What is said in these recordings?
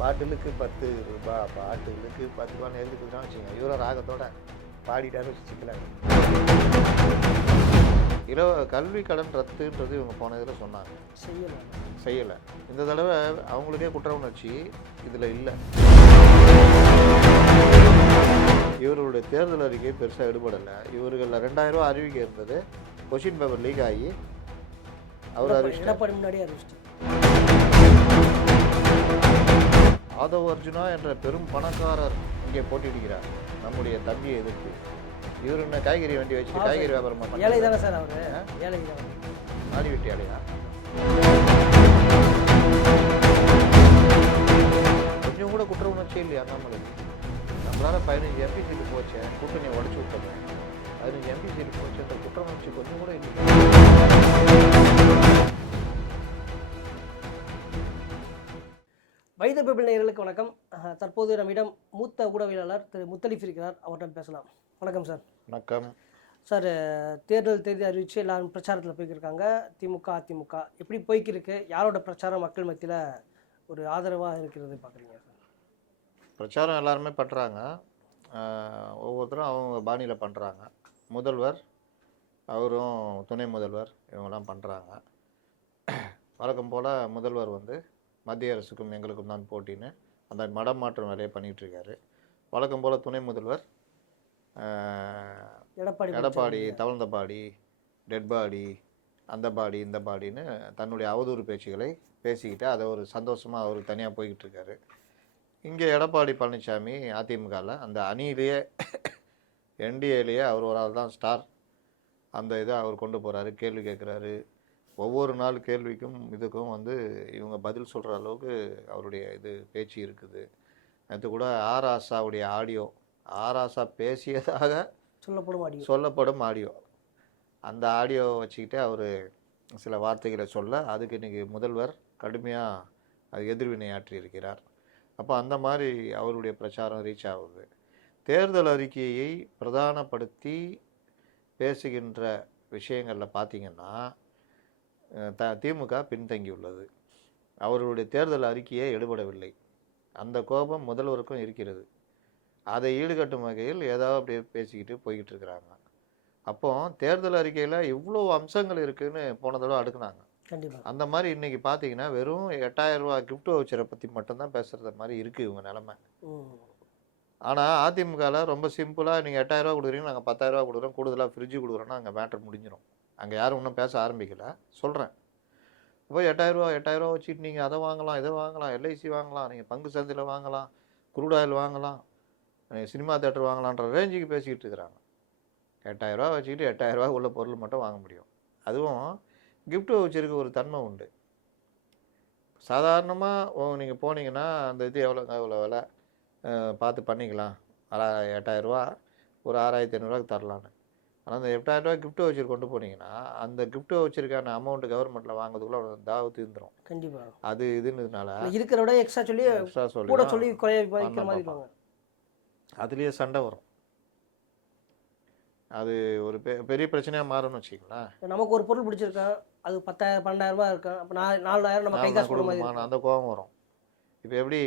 பாட்டிலுக்கு 10 ரூபா, பாட்டிலுக்கு 10 ரூபான்னு எழுதி கொடுத்தான்னு வச்சுக்கோங்க. இவரும் ராகத்தோட பாடிட்டாரு வச்சுக்கலாம். கல்வி கடன் ரத்துன்றது இவங்க போன இதில் சொன்னாங்க. செய்யலை. இந்த தடவை அவங்களுக்கே குற்ற உணர்ச்சி இதில் இல்லை. இவர்களுடைய தேர்தல் அறிக்கை பெருசாக எடுபடலை. இவர்களில் 2000 ரூபா அறிவிக்கை இருந்தது. கொஸ்டின் பேப்பர் லீக் ஆகி அவர் அறிவிச்சிட்டார். ஆதவ் அர்ஜுனா என்ற பெரும் பணக்காரர் இங்கே போட்டியிடுகிறார் நம்முடைய தம்பியை எதிர்த்து. இவர் என்ன காய்கறி வண்டி வச்சுட்டு காய்கறி வியாபாரம் மாடி வெட்டி ஆலையா? கொஞ்சம் கூட குற்ற உணர்ச்சி இல்லையா அண்ணாமலைக்கு? நம்மளால 15 எம்பி சீட்டு போச்சேன், கூட்டணியை உடச்சி விட்டோமே, 15 எம்பி சீட்டு போச்சுன்ற குற்ற உணர்ச்சி கொஞ்சம் கூட இல்லை. வைத பீபிள் நேயர்களுக்கு வணக்கம். தற்போது நம்மிடம் மூத்த ஊடகவியலாளர் திரு முத்தலிஃப் இருக்கிறார். அவர்கிட்ட பேசலாம். வணக்கம் சார். வணக்கம் சார். தேர்தல் தேதி அறிவித்து எல்லாரும் பிரச்சாரத்தில் போய்க்கிருக்காங்க. திமுக அதிமுக எப்படி போய்க்கிருக்கு? யாரோட பிரச்சாரம் மக்கள் மத்தியில் ஒரு ஆதரவாக இருக்கிறது பார்க்குறீங்க சார்? பிரச்சாரம் எல்லாருமே பண்ணுறாங்க. ஒவ்வொருத்தரும் அவங்க பாணியில் பண்ணுறாங்க. முதல்வர் அவரும் துணை முதல்வர் இவங்கெல்லாம் பண்ணுறாங்க. வழக்கம் போல் முதல்வர் மத்திய அரசுக்கும் எங்களுக்கும் தான் போட்டின்னு அந்த மடம் மாற்றம் வேலையை பண்ணிகிட்ருக்காரு. வழக்கம் போல் துணை முதல்வர் எடப்பாடி தவழ்ந்த பாடி, டெட் பாடி, அந்த பாடி இந்த பாடின்னு தன்னுடைய அவதூறு பேச்சுகளை பேசிக்கிட்டு அதை ஒரு சந்தோஷமாக அவர் தனியாக போய்கிட்டு இருக்காரு. இங்கே எடப்பாடி பழனிசாமி அதிமுகவில் அந்த அணியிலேயே என்டிஏலேயே அவர் ஒரு ஆள் தான் ஸ்டார். அந்த இதை அவர் கொண்டு போகிறாரு, கேள்வி கேட்குறாரு. ஒவ்வொரு நாள் கேள்விக்கும் இதுக்கும் இவங்க பதில் சொல்கிற அளவுக்கு அவருடைய பேச்சு இருக்குது. நேற்று கூட ஆராசாவுடைய ஆடியோ, ஆராசா பேசியதாக சொல்லப்படும் ஆடியோ, அந்த ஆடியோ வச்சுக்கிட்டே அவர் சில வார்த்தைகளை சொல்ல அதுக்கு இன்றைக்கி முதல்வர் கடுமையாக அது எதிர்வினை ஆற்றியிருக்கிறார். அப்போ அந்த மாதிரி அவருடைய பிரச்சாரம் ரீச் ஆகுது. தேர்தல் அறிக்கையை பிரதானப்படுத்தி பேசுகின்ற விஷயங்களில் பார்த்திங்கன்னா திமுக பின்தங்கியுள்ளது. அவர்களுடைய தேர்தல் அறிக்கையே எடுபடவில்லை. அந்த கோபம் முதல்வருக்கும் இருக்கிறது. அதை ஈடுகட்டும் வகையில் ஏதாவது அப்படியே பேசிக்கிட்டு போய்கிட்டு இருக்கிறாங்க. அப்போ தேர்தல் அறிக்கையில் இவ்வளோ அம்சங்கள் இருக்குதுன்னு போன தடவை அடுக்குனாங்க. அந்த மாதிரி இன்றைக்கி பார்த்தீங்கன்னா வெறும் 8000 ரூபா கிஃப்ட் வவுச்சரை பற்றி மட்டும்தான் பேசுகிறது மாதிரி இருக்குது இவங்க நிலமை. ஆனால் அதிமுகவில் ரொம்ப சிம்பிளாக நீங்கள் 8000 ரூபா கொடுக்குறீங்க, நாங்கள் 10,000 ரூபா கொடுக்குறோம், கூடுதலாக ஃப்ரிட்ஜு கொடுக்குறோன்னா அங்கே மேட்டர் முடிஞ்சிடும். அங்கே யாரும் இன்னும் பேச ஆரம்பிக்கலை. சொல்கிறேன், இப்போ 8000 ரூபா வச்சுட்டு நீங்கள் அதை வாங்கலாம், இதை வாங்கலாம், எல்ஐசி வாங்கலாம், நீங்கள் பங்கு சந்தையில் வாங்கலாம், குரூட் ஆயில் வாங்கலாம், சினிமா தேட்டர் வாங்கலான்ற ரேஞ்சுக்கு பேசிக்கிட்டு இருக்கிறாங்க. 8000 ரூபா வச்சுக்கிட்டு 8000 ரூபா உள்ள பொருள் மட்டும் வாங்க முடியும். அதுவும் கிஃப்ட் வச்சுருக்க ஒரு தன்மை உண்டு. சாதாரணமாக நீங்கள் போனீங்கன்னா அந்த இது எவ்வளோ விலை பார்த்து பண்ணிக்கலாம், 8000 ரூபா ஒரு 6500 தரலான்னு. ஆனால் அந்த 8000 ரூபா கிஃப்ட் வவுச்சர் கொண்டு போனீங்கன்னா அந்த கிஃப்ட் வவுச்சருக்கான அமௌண்ட்டு கவர்மெண்ட்டில் வாங்குறதுக்குள்ள தாவு தீர்ந்துடும். கண்டிப்பாக அது இதுன்றதுனால இருக்கிறோட எக்ஸ்ட்ரா சொல்லி அதுலேயே சண்டை வரும். அது ஒரு பெரிய பிரச்சனையாக மாறும்னு வச்சுக்கலாம். நமக்கு ஒரு பொருள் பிடிச்சிருக்கா, அது 10,000 12,000 ரூபா இருக்கும், அப்போ 4000 நம்ம கை காசு கொடுக்கணும், அந்த கோபம் வரும். இப்போ எப்படி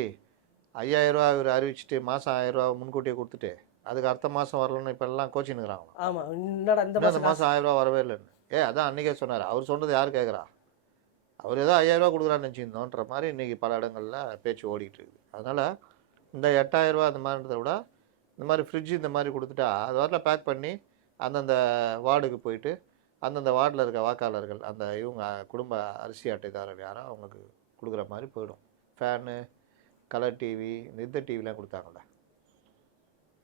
5000 ரூபா இவர் அறிவிச்சிட்டு மாதம் 1000 ரூபா முன்கூட்டியே கொடுத்துட்டு அதுக்கு அடுத்த மாதம் வரலன்னு இப்போ எல்லாம் கோச்சின்னுக்குறாங்க. ஆமாம், இந்த மாதம் 1000 ரூபா வரவே இல்லைன்னு. அதான் அன்றைக்கே சொன்னார். அவர் சொன்னது யார் கேட்குறா? அவர் ஏதோ 5000 ரூபா கொடுக்குறான்னு நினச்சிருந்தோன்ற மாதிரி இன்றைக்கி பல இடங்களில் பேச்சு ஓடிக்கிட்டு இருக்குது. அதனால் இந்த 8000 ரூபா இந்த மாதிரின்றத விட இந்த மாதிரி ஃப்ரிட்ஜு இந்த மாதிரி கொடுத்துட்டா அது வாட்டில் பேக் பண்ணி அந்தந்த வார்டுக்கு போயிட்டு அந்தந்த வார்டில் இருக்க வாக்காளர்கள் அந்த இவங்க குடும்ப அரிசி அட்டைதாரர் யாரோ அவங்களுக்கு கொடுக்குற மாதிரி போயிடும். ஃபேனு, கலர் டிவி, இந்த டிவிலாம் கொடுத்தாங்கள்ல,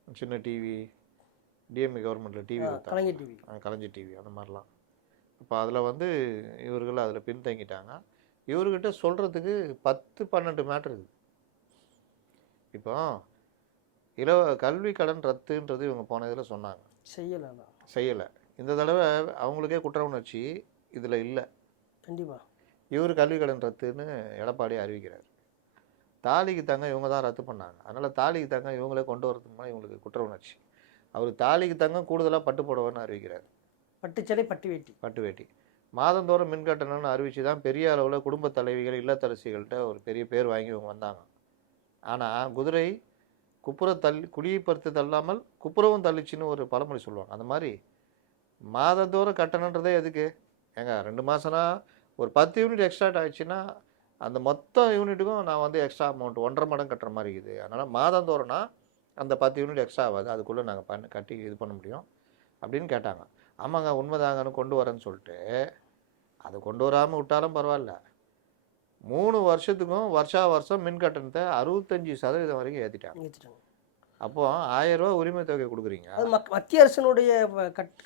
சின்ன டிவி, டிஎம்ஏ கவர்மெண்ட்டில் டிவி கொடுத்தாங்க, கலைஞர் டிவி, அந்த மாதிரிலாம். இப்போ அதில் இவர்கள் அதில் பின்தங்கிட்டாங்க. இவர்கிட்ட சொல்கிறதுக்கு 10-12 மேட்ரு இருக்குது. இப்போ கல்வி கடன் ரத்துன்றது இவங்க போன இதில் சொன்னாங்க. செய்யலை. இந்த தடவை அவங்களுக்கே குற்ற உணர்ச்சி இதில் இல்லை. கண்டிப்பாக இவர் கல்வி கடன் ரத்துன்னு எடப்பாடி அறிவிக்கிறார். தாலிக்கு தாங்க இவங்க தான் ரத்து பண்ணாங்க. அதனால் தாலிக்கு தாங்க இவங்களே கொண்டு வரதுமா இவங்களுக்கு குற்ற உணர்ச்சி. அவர் தாலிக்கு தாங்க கூடுதலாக பட்டு போடுவேன்னு அறிவிக்கிறார். பட்டுச்சடை, பட்டு வேட்டி மாதந்தோறும் மின்கட்டணம்னு அறிவிச்சு தான் பெரிய அளவில் குடும்ப தலைவிகள் இல்லத்தரசிகள்கிட்ட ஒரு பெரிய பேர் வாங்கி இவங்க வந்தாங்க. ஆனால் குதிரை குடியை பருத்து தள்ளாமல் குப்புறவும் தள்ளிச்சின்னு ஒரு பழமொழி சொல்லுவாங்க. அந்த மாதிரி மாதந்தோறும் கட்டணன்றதே எதுக்கு? ஏங்க 2 மாதம்னா ஒரு 10 யூனிட் எக்ஸ்ட்ரா ஆயிடுச்சுன்னா அந்த மொத்த யூனிட்டுக்கும் நான் வந்து எக்ஸ்ட்ரா அமௌண்ட் 1.5 மடங்கு கட்டுற மாதிரி இருக்குது. அதனால் மாதந்தோறும்னா அந்த 10 யூனிட் எக்ஸ்ட்ரா ஆகாது, அதுக்குள்ளே நாங்கள் கட்டி இது பண்ண முடியும் அப்படின்னு கேட்டாங்க. ஆமாங்க உண்மைதாங்கன்னு கொண்டு வரேன்னு சொல்லிட்டு அதை கொண்டு வராமல் விட்டாலும் பரவாயில்ல, 3 வருஷத்துக்கும் வருஷம் மின் கட்டணத்தை 65% வரைக்கும் ஏற்றிட்டாங்க. அப்போ 1000 ரூபா உரிமை தொகை கொடுக்குறீங்க. மத்திய அரசினுடைய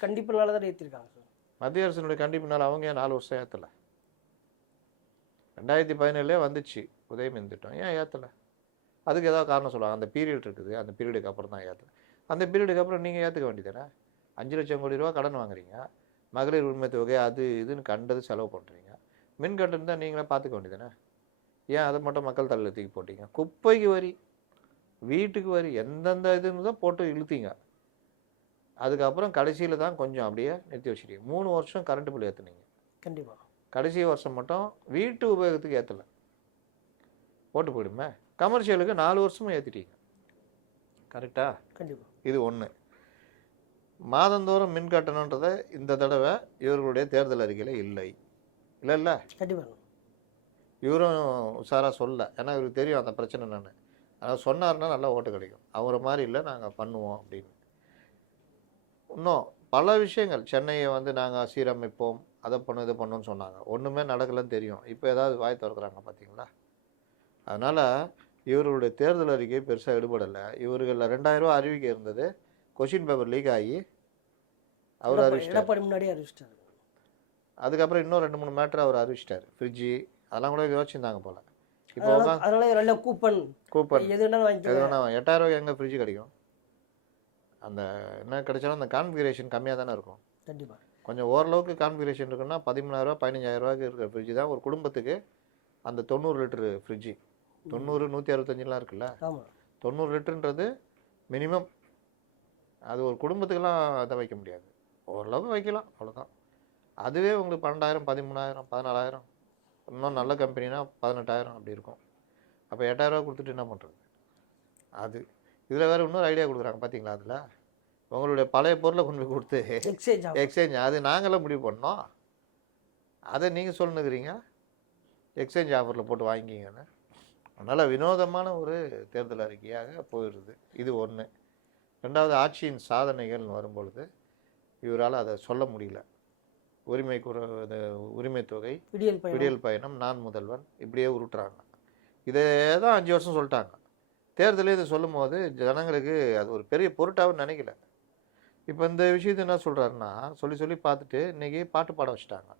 கண்டிப்புனால தான் ஏற்றிருக்காங்க சார். மத்திய அரசினுடைய கண்டிப்புனால அவங்க ஏன் 4 வருஷம் ஏற்றலை? 2017 வந்துச்சு உதயமின் திட்டம், ஏன் ஏற்றலை? அதுக்கு ஏதாவது காரணம் சொல்லுவாங்க. அந்த பீரியட் இருக்குது, அந்த பீரியடுக்கு அப்புறம் தான் ஏற்றலை. அந்த பீரியடுக்கு அப்புறம் நீங்கள் ஏற்றுக்க வேண்டியதானே? 5 லட்சம் கோடி ரூபா கடன் வாங்குறீங்க, மகளிர் உரிமை தொகை அது இதுன்னு கண்டது செலவு பண்ணுறீங்க, மின் கட்டணம் தான் நீங்களே பார்த்துக்க வேண்டியதானே? ஏன் அதை மட்டும் மக்கள் தலையில் தூக்கி போட்டீங்க? குப்பைக்கு வரி, வீட்டுக்கு வரி, எந்தெந்த இதுன்னு தான் போட்டு இழுத்தீங்க. அதுக்கப்புறம் கடைசியில் தான் கொஞ்சம் அப்படியே நிறுத்தி வச்சுட்டீங்க. 3 வருஷம் கரண்ட் பில் ஏற்றுனீங்க. கண்டிப்பாக கடைசி வருஷம் மட்டும் வீட்டு உபயோகத்துக்கு ஏற்றலை, போட்டு போயிடுமே. கமர்ஷியலுக்கு 4 வருஷமும் ஏற்றிட்டீங்க. கரெக்டா? கண்டிப்பாக. இது ஒன்று. மாதந்தோறும் மின் கட்டணன்றதை இந்த தடவை இவர்களுடைய தேர்தல் அறிக்கையில் இல்லை. இல்லை கண்டிப்பாக. இவரும் உஷாராக சொல்ல, ஏன்னா இவருக்கு தெரியும் அந்த பிரச்சனை என்னென்னு. ஆனால் சொன்னார்னா நல்லா ஓட்டு கிடைக்கும். அவரை மாதிரி இல்லை, நாங்கள் பண்ணுவோம் அப்படின்னு. இன்னும் பல விஷயங்கள், சென்னையை வந்து நாங்கள் சீரமைப்போம், அதை பண்ணோம் இதை பண்ணோன்னு சொன்னாங்க. ஒன்றுமே நடக்கலைன்னு தெரியும். இப்போ ஏதாவது வாய் திறக்கிறாங்க பார்த்தீங்களா? அதனால் இவர்களுடைய தேர்தல் அறிக்கை பெருசாக ஈடுபடலை. இவர்களில் 2000 ரூபா அறிவிக்கை இருந்தது, கொஷின் பேப்பர் லீக் ஆகி அவர் அறிவிச்சிட்டார். முன்னாடி அறிவிச்சிட்டார். அதுக்கப்புறம் இன்னும் 2-3 மேட்ரு அவர் அறிவிச்சிட்டார். ஃப்ரிட்ஜு அதெல்லாம் கூட யோசிச்சிருந்தாங்க போல். இப்போ அதனால கூப்பன் எது வேணாலும் 8000 ரூபாய்க்கு எங்கே ஃப்ரிட்ஜு கிடைக்கும்? அந்த என்ன கிடைச்சாலும் அந்த கான்ஃபிகரேஷன் கம்மியாக தானே இருக்கும். கண்டிப்பாக. கொஞ்சம் ஓரளவுக்கு கான்ஃபிகரேஷன் இருக்குன்னா 13000 ரூபா 15000 ரூபாய்க்கு இருக்கிற ஃப்ரிட்ஜு தான் ஒரு குடும்பத்துக்கு. அந்த 90 லிட்டரு ஃப்ரிட்ஜு 90 165லாம் இருக்குல்ல, 90 லிட்டருன்றது மினிமம். அது ஒரு குடும்பத்துக்கெல்லாம் அதை வைக்க முடியாது, ஓரளவுக்கு வைக்கலாம், அவ்வளோதான். அதுவே உங்களுக்கு 12000 13000 14000, இன்னும் நல்ல கம்பெனினா 18000 அப்படி இருக்கும். அப்போ 8000 ரூபா கொடுத்துட்டு என்ன பண்ணுறது? அது இதில் வேறு இன்னொரு ஐடியா கொடுக்குறாங்க பார்த்தீங்களா? அதில் உங்களுடைய பழைய பொருளை கொண்டு போய் கொடுத்து எக்ஸ்சேஞ்ச், அது நாங்களாம் முடிவு பண்ணோம், அதை நீங்கள் சொல்லுங்கிறீங்க எக்ஸ்சேஞ்ச் ஆஃபரில் போட்டு வாங்கிங்கன்னு. அதனால் வினோதமான ஒரு தேர்தல் அறிக்கையாக போயிடுது. இது ஒன்று. ரெண்டாவது, ஆட்சியின் சாதனைகள்னு வரும்பொழுது இவரால் அதை சொல்ல முடியல. உரிமை தொகை, விடியல் பயணம், நான் முதல்வன், இப்படியே உருட்டுறாங்க. இதே தான் 5 வருஷம் சொல்லிட்டாங்க. தேர்தலே இதை சொல்லும் போது ஜனங்களுக்கு அது ஒரு பெரிய பொருட்டாகவும் நினைக்கல. இப்போ இந்த விஷயத்தை என்ன சொல்கிறாருன்னா, சொல்லி பார்த்துட்டு இன்றைக்கி பாட்டு பாட வச்சுட்டாங்க.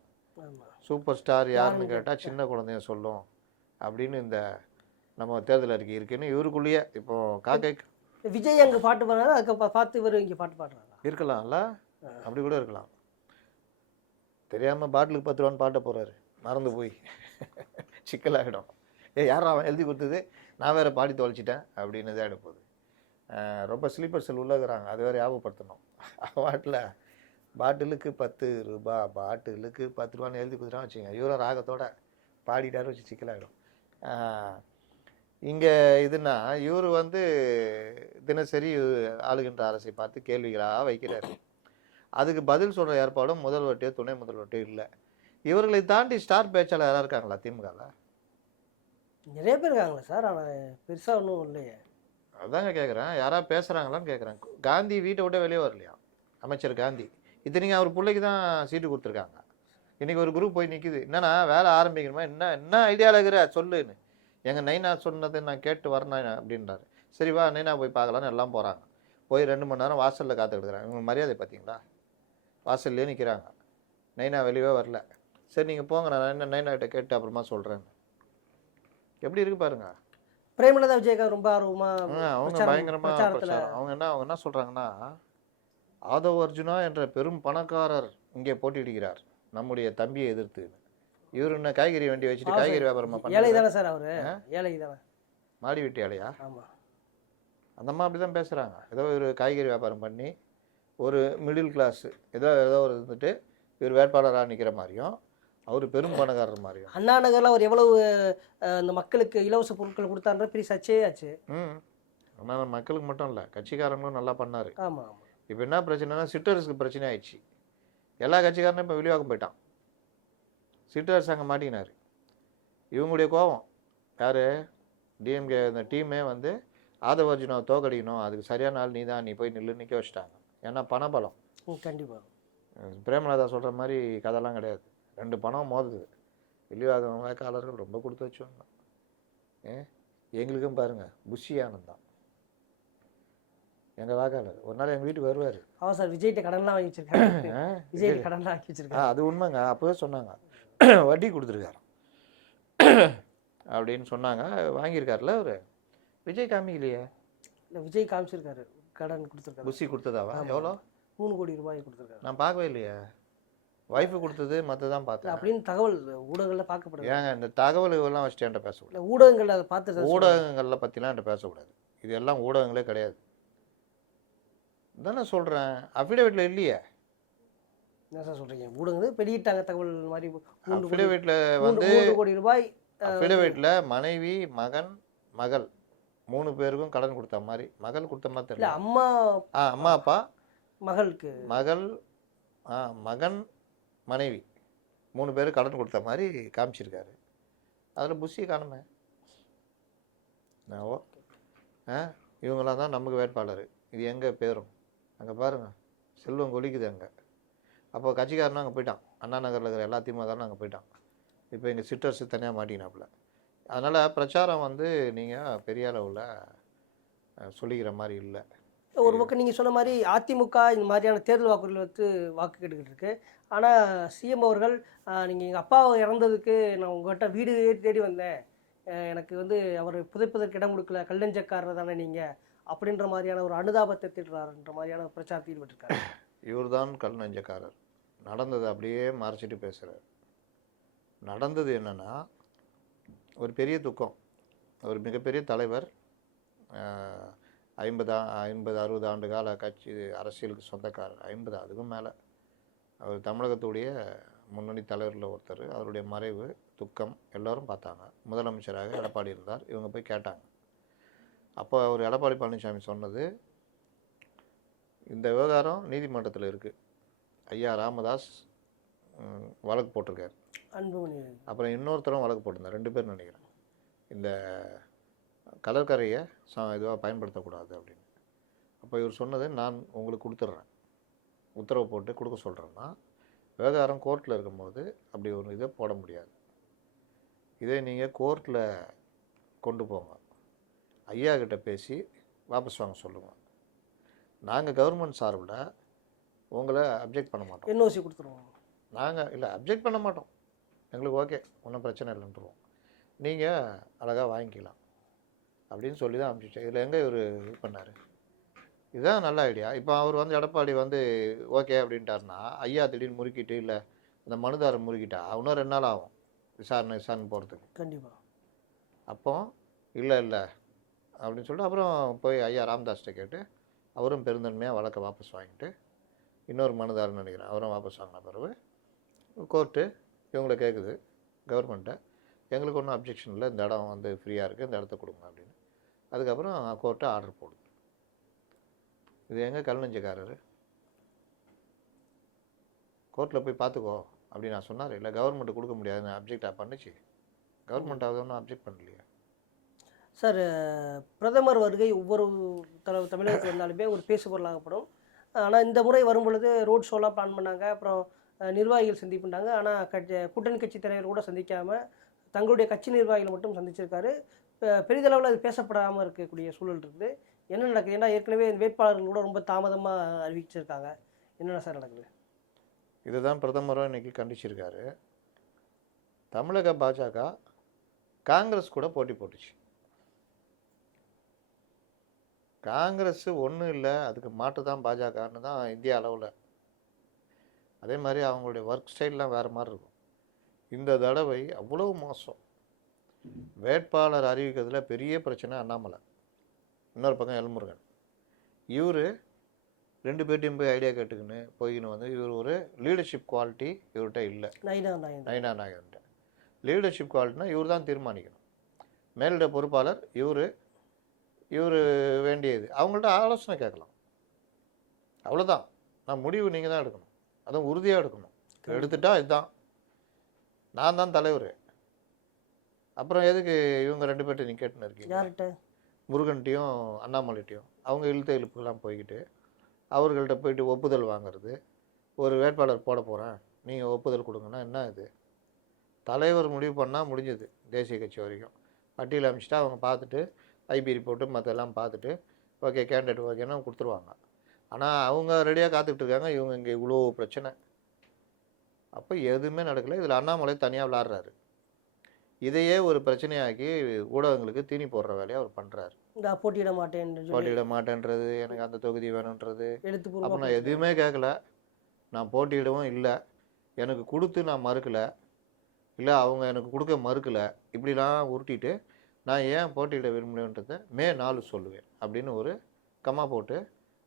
சூப்பர் ஸ்டார் யாருன்னு கேட்டால் சின்ன குழந்தைய சொல்லும் அப்படின்னு இந்த நம்ம தேர்தல் அறிக்கை இருக்குன்னு இவருக்குள்ளேயே. இப்போ காக்கை விஜய் அங்கே பாட்டு பாடுறாரு, அதுக்கு பார்த்து இவர் இங்கே பாட்டு பாடுறாங்க. இருக்கலாம்ல, அப்படி கூட இருக்கலாம். தெரியாமல் பாட்டிலுக்கு 10 ரூபான்னு பாட்ட போகிறாரு, மறந்து போய் சிக்கலாகிடும். யாரும் அவன் எழுதி கொடுத்தது, நான் வேறு பாடி தொலைச்சிட்டேன் அப்படின்னு தான் எடுப்போது. ரொம்ப ஸ்லீப்பர் செல் உள்ளகிறாங்க, அது வேறு ஞாபகப்படுத்தணும். பாட்டிலுக்கு 10 ரூபா, பாட்டிலுக்கு 10 ரூபான்னு எழுதி கொடுத்துட்டான்னு வச்சுங்க, இவரோ ராகத்தோட பாடிட்டாரு வச்சு சிக்கலாகிடும். இங்கே இதுனா இவர் வந்து தினசரி ஆளுகின்ற அரசை பார்த்து கேள்விகளாக வைக்கிறார். அதுக்கு பதில் சொல்கிற ஏற்பாடும் முதல்வர்கிட்டயோ துணை முதல்வர்கிட்டயோ இல்லை. இவர்களை தாண்டி ஸ்டார் பேச்சாளர் யாராக இருக்காங்களா திமுகவில்? நிறைய பேர் இருக்காங்களா சார்? ஆனால் பெருசாக ஒன்றும் இல்லையே. அதாங்க கேட்குறேன், யாராவது பேசுகிறாங்களான்னு கேட்குறேன். காந்தி வீட்டை விட வெளியே வரலையா? அமைச்சர் காந்தி இத்தனைக்கும் அவர் பிள்ளைக்கு தான் சீட்டு கொடுத்துருக்காங்க. இன்றைக்கி ஒரு குரூப் போய் நிற்கிது, என்னன்னா வேலை ஆரம்பிக்கணுமா, என்ன ஐடியாவில் இருக்கிற சொல்லுன்னு. எங்கள் நைனா சொன்னதை நான் கேட்டு வரேன் அப்படின்றாரு. சரி வா நைனா போய் பார்க்கலான்னு எல்லாம் போகிறாங்க. போய் 2 மணி நேரம் வாசலில் காத்துக்கிட்டுக்கிறாங்க. இவங்க மரியாதை பார்த்தீங்களா? வாசல்லையே நிற்கிறாங்க. நைனா வெளியே வரல. சரி நீங்கள் போங்க, நான் நைனாகிட்ட கேட்டு அப்புறமா சொல்கிறேன். எப்படி இருக்கு பாருங்க. பிரேமலதா விஜயகாந்த் ரொம்ப ஆர்வமாக அவங்க பயங்கரமாக அவங்க என்ன சொல்கிறாங்கன்னா, ஆதவ் அர்ஜுனா என்ற பெரும் பணக்காரர் இங்கே போட்டியிடுகிறார் நம்முடைய தம்பியை எதிர்த்து. இவர் என்ன காய்கறி வண்டி வச்சுட்டு காய்கறி வியாபாரமா பண்ண? ஏழை தானே சார் அவரு? ஏழை தானே, மாடி வீட்டு ஏழையா? ஆமாம். அந்தம்மா அப்படி தான் பேசுகிறாங்க. ஏதோ ஒரு காய்கறி வியாபாரம் பண்ணி ஒரு மிடில் கிளாஸு ஏதோ ஒரு இருந்துட்டு இவர் வேட்பாளராக நிற்கிற மாதிரியும், அவர் பெரும் பணக்காரர் மாதிரியும். அண்ணா நகரில் அவர் எவ்வளவு இந்த மக்களுக்கு இலவச பொருட்கள் கொடுத்தான்ற பெரிய சர்ச்சே ஆச்சு. ஆனால் மக்களுக்கு மட்டும் இல்லை, கட்சிக்காரங்களும் நல்லா பண்ணார். ஆமாம் ஆமாம். இப்போ என்ன பிரச்சனைனா சிட்டர்ஸுக்கு பிரச்சனை ஆயிடுச்சு. எல்லா கட்சிக்காரனும் இப்போ வெளிவாக போயிட்டான். சிட்டர்ஸ் அங்கே மாட்டிக்கினார். இவங்களுடைய கோபம் யார், டிஎம்கே இந்த டீமே வந்து ஆதவ அர்ஜுனாவை தோக்கடிக்கணும், அதுக்கு சரியான ஆள் நீ தான், நீ போய் நில்லு நிற்க வச்சுட்டாங்க. ஏன்னா பணபலம். கண்டிப்பாக பிரேமலதா சொல்கிற மாதிரி கதைலாம் கிடையாது. 2 பணம் மோதுது. வெளிவாதம் வேட்பாளர்கள் ரொம்ப கொடுத்து வச்சுவாங்க. எங்களுக்கும் பாருங்கள், புஷி ஆனந்தான் எங்கள் வாக்காளர். ஒரு நாள் எங்கள் வீட்டுக்கு வருவார். ஆமாம் சார், விஜய்கிட்ட கடன்லாம் வாங்கி வச்சிருக்காங்க. விஜய்கிட்ட கடன்லாம் வாங்கி வச்சிருக்காங்க. அது உண்மைங்க. அப்போவே சொன்னாங்க வட்டி கொடுத்துருக்காரு அப்படின்னு சொன்னாங்க. வாங்கியிருக்காருல அவர். விஜய் காமிக்கலையே. இல்லை, விஜய் காமிச்சிருக்காரு, கடன் கொடுத்துருக்காரு. புஷி கொடுத்ததாவா? எவ்வளோ? 3 கோடி ரூபாய் கொடுத்துருக்காரு. நான் பார்க்கவே இல்லையே. ஒய்ஃபு கொடுத்தது மற்றதான் பார்த்தேன் அப்படின்னு தகவல் ஊடகங்களில் பார்க்கப்படுது. ஏங்க இந்த தகவல்கள்லாம் வச்சுட்டு என்கிட்ட பேசக்கூடாது. இல்லை, ஊடகங்கள் அதை பார்த்து ஊடகங்களில் பற்றிலாம் என்கிட்ட பேசக்கூடாது. இது எல்லாம் ஊடகங்களே கிடையாது. தானே சொல்கிறேன். அஃபிடேவிட்டில் இல்லையே. என்ன சார் சொல்கிறீங்க? ஊடகங்கள் வெளியிட்டாங்க தகவல் மாதிரி. அஃபிடேவிட்டில் வந்து 3 கோடி ரூபாய். அஃபிடேவிட்டில் மனைவி, மகன், மகள் 3 பேருக்கும் கடன் கொடுத்த மாதிரி. மகள் கொடுத்த மாதிரி தெரியல. அம்மா அம்மா அப்பா, மகளுக்கு மகள், மகன், மனைவி 3 பேரும் கடன் கொடுத்த மாதிரி காமிச்சிருக்காரு. அதில் புஷி காணுமே. இவங்களாம் தான் நமக்கு வேட்பாளர். இது எங்கே பேரும் அங்கே பாருங்கள், செல்வம் கொலிக்குது அங்கே. அப்போ கட்சிக்காரனும் அங்கே போயிட்டான். அண்ணா நகரில் இருக்கிற எல்லா திமுககாரனும் அங்கே போயிட்டான். இப்போ எங்கள் சிட்டர்ஸ் தனியாக மாட்டினாப்புல. அதனால் பிரச்சாரம் வந்து நீங்கள் பெரிய அளவில் சொல்லிக்கிற மாதிரி இல்லை. ஒரு பக்கம் நீங்கள் சொன்ன மாதிரி அதிமுக இந்த மாதிரியான தேர்தல் வாக்குறுதிகள் வந்து வாக்கு கேட்டுக்கிட்டு இருக்கு. ஆனால் சிஎம் அவர்கள் நீங்கள் எங்கள் அப்பா இறந்ததுக்கு நான் உங்கள்கிட்ட வீடு தேடி வந்தேன், எனக்கு வந்து அவர் புதைப்பதற்கு இடம் கொடுக்கல, கல்லஞ்சக்காரர் தானே நீங்கள் அப்படின்ற மாதிரியான ஒரு அனுதாபத்தை திட்டுறாருன்ற மாதிரியான பிரச்சாரத்தில் ஈடுபட்டிருக்காரு. இவர் தான் கல் நெஞ்சக்காரர். நடந்தது அப்படியே மறைச்சிட்டு பேசுகிறார். நடந்தது என்னென்னா, ஒரு பெரிய துக்கம். ஒரு மிகப்பெரிய தலைவர், 50-60 ஆண்டு கால கட்சி அரசியலுக்கு சொந்தக்காரர். 50 அதுக்கும் மேலே. அவர் தமிழகத்துடைய முன்னணி தலைவரில் ஒருத்தர். அவருடைய மறைவு, துக்கம் எல்லோரும் பார்த்தாங்க. முதலமைச்சராக எடப்பாடி இருந்தார். இவங்க போய் கேட்டாங்க. அப்போ அவர் எடப்பாடி பழனிசாமி சொன்னது, இந்த விவகாரம் நீதிமன்றத்தில் இருக்குது, ஐயா ராமதாஸ் வழக்கு போட்டிருக்காரு, அப்புறம் இன்னொருத்தரும் வழக்கு போட்டிருந்தார், 2 பேர் நினைக்கிறேன், இந்த கடற்கரையை இதுவாக பயன்படுத்தக்கூடாது அப்படின்னு. அப்போ இவர் சொன்னது, நான் உங்களுக்கு கொடுத்துட்றேன், உத்தரவு போட்டு கொடுக்க சொல்கிறேன்னா, விவகாரம் கோர்ட்டில் இருக்கும்போது அப்படி ஒரு இதை போட முடியாது. இதே நீங்கள் கோர்ட்டில் கொண்டு போங்க, ஐயா கிட்ட பேசி வாபஸ் வாங்க சொல்லுங்கள். நாங்கள் கவர்மெண்ட் சார்பில் உங்களை அப்ஜெக்ட் பண்ண மாட்டோம். என்ஓசி கொடுத்துருவோம். நாங்கள் இல்லை அப்ஜெக்ட் பண்ண மாட்டோம், எங்களுக்கு ஓகே, ஒன்றும் பிரச்சனை இல்லைன்ட்டுருவோம், நீங்கள் அழகாக வாங்கிக்கலாம் அப்படின்னு சொல்லி தான் அனுப்பிச்சிட்டேன். இதில் எங்கே இவர் இது பண்ணார்? இதுதான் நல்ல ஐடியா. இப்போ அவர் வந்து எடப்பாடி வந்து ஓகே அப்படின்ட்டாருன்னா, ஐயா திடீர்னு முறுக்கிட்டு, இல்லை அந்த மனுதாரர் முறுக்கிட்டா இன்னும் 2 நாள் ஆகும் விசாரணை போகிறதுக்கு. கண்டிப்பாக. அப்போ இல்லை அப்படின்னு சொல்லிட்டு அப்புறம் போய் ஐயா ராமதாஸ்கிட்ட கேட்டு அவரும் பெருந்தன்மையாக வழக்கை வாபஸ் வாங்கிட்டு, இன்னொரு மனுதாரர் நினைக்கிறேன் அவரும் வாபஸ் வாங்கின பிறகு கோர்ட்டு இவங்களை கேட்குது, கவர்மெண்ட்டை, எங்களுக்கு ஒன்றும் அப்ஜெக்ஷன் இல்லை, இந்த இடம் வந்து ஃப்ரீயாக இருக்குது, இந்த இடத்த கொடுங்க அப்படின்னு. அதுக்கப்புறம் கோர்ட்டு ஆர்டர் போடுது. இது எங்கே கல்நெஞ்சக்காரர்? கோர்ட்டில் போய் பார்த்துக்கோ அப்படின்னு நான் சொன்னார். இல்லை கவர்மெண்ட்டு கொடுக்க முடியாதுன்னு அப்ஜெக்டாக பண்ணிச்சு. கவர்மெண்ட் அதை ஒன்றும் அப்ஜெக்ட் பண்ணலையா? சார், பிரதமர் வருகை ஒவ்வொரு தமிழகத்தில் இருந்தாலுமே ஒரு பேசு பொருளாகப்படும். ஆனால் இந்த முறை வரும் பொழுது ரோட் ஷோலாம் பிளான் பண்ணாங்க, அப்புறம் நிர்வாகிகள் சந்திப்புண்டாங்க. ஆனால் கூட்டணி கட்சி தலைவர் கூட சந்திக்காமல் தங்களுடைய கட்சி நிர்வாகிகள் மட்டும் சந்திச்சிருக்காரு. பெரிதளவில் அது பேசப்படாமல் இருக்கக்கூடிய சூழல் இருக்குது. என்ன நடக்குது? ஏன்னா ஏற்கனவே வேட்பாளர்கள் கூட ரொம்ப தாமதமாக அறிவிச்சிருக்காங்க. என்னென்ன சார் நடக்குது? இதுதான் பிரதமரும் இன்றைக்கி கண்டிச்சிருக்காரு. தமிழக பாஜக காங்கிரஸ் கூட போட்டி போட்டுச்சு. காங்கிரஸ் ஒன்றும் இல்லை, அதுக்கு மாட்டு தான் பாஜகன்னு தான் இந்தியா அளவில். அதே மாதிரி அவங்களுடைய ஒர்க் ஸ்டைல்லாம் வேறு மாதிரி இருக்கும். இந்த தடவை அவ்வளவு மோசம். வேட்பாளர் அறிவிக்கிறதுல பெரிய பிரச்சனை அண்ணாமலை, இன்னொரு பக்கம் எல்முருகன். இவர் 2 பேர்ட்டையும் போய் ஐடியா கேட்டுக்கின்னு போய்கின்னு வந்து இவர் ஒரு லீடர்ஷிப் குவாலிட்டி இவர்கிட்ட இல்லை. நயினா நாகேந்திர லீடர்ஷிப் குவாலிட்டினா இவர் தான் தீர்மானிக்கணும். மேலிட பொறுப்பாளர் இவர் வேண்டியது அவங்கள்ட்ட ஆலோசனை கேட்கலாம், அவ்வளோதான். நான் முடிவு நீங்கள் தான் எடுக்கணும், அதுவும் உறுதியாக எடுக்கணும். எடுத்துட்டா இதுதான் நான் தான் தலைவர். அப்புறம் எதுக்கு இவங்க 2 பேர்ட்ட நீ கேட்டுன்னு இருக்கீங்க? முருகன்ட்டையும் அண்ணாமலைட்டையும் அவங்க இழுப்புக்கெல்லாம் போய்கிட்டு அவர்கள்ட்ட போயிட்டு ஒப்புதல் வாங்குறது. ஒரு வேட்பாளர் போட போகிறேன், நீங்கள் ஒப்புதல் கொடுங்கன்னா என்ன இது? தலைவர் முடிவு பண்ணால் முடிஞ்சது. தேசிய கட்சி வரைக்கும் பட்டியல் அமைச்சிட்டா அவங்க பார்த்துட்டு ஐபி ரிப்போர்ட்டு மற்றெல்லாம் பார்த்துட்டு ஓகே கேண்டிடேட் ஓகேன்னா கொடுத்துருவாங்க. ஆனால் அவங்க ரெடியாக காத்துக்கிட்டு இருக்காங்க, இவங்க இங்கே இவ்வளோ பிரச்சனை. அப்போ எதுவுமே நடக்கலை. இதில் அண்ணாமலை தனியாக விளாட்றாரு. இதையே ஒரு பிரச்சனையாக்கி ஊடகங்களுக்கு தீனி போடுற வேலையை அவர் பண்ணுறாரு. போட்டியிட மாட்டேன்றது, எனக்கு அந்த தொகுதி வேணுன்றது. அப்போ நான் எதுவுமே கேட்கல, நான் போட்டியிடவும் இல்லை, எனக்கு கொடுத்து நான் மறுக்கலை, இல்லை அவங்க எனக்கு கொடுக்க மறுக்கலை, இப்படிலாம் உருட்டிட்டு நான் ஏன் போட்டியிட விரும்புகிறேன்றதை மே 4 சொல்லுவேன் அப்படின்னு ஒரு கம்மா போட்டு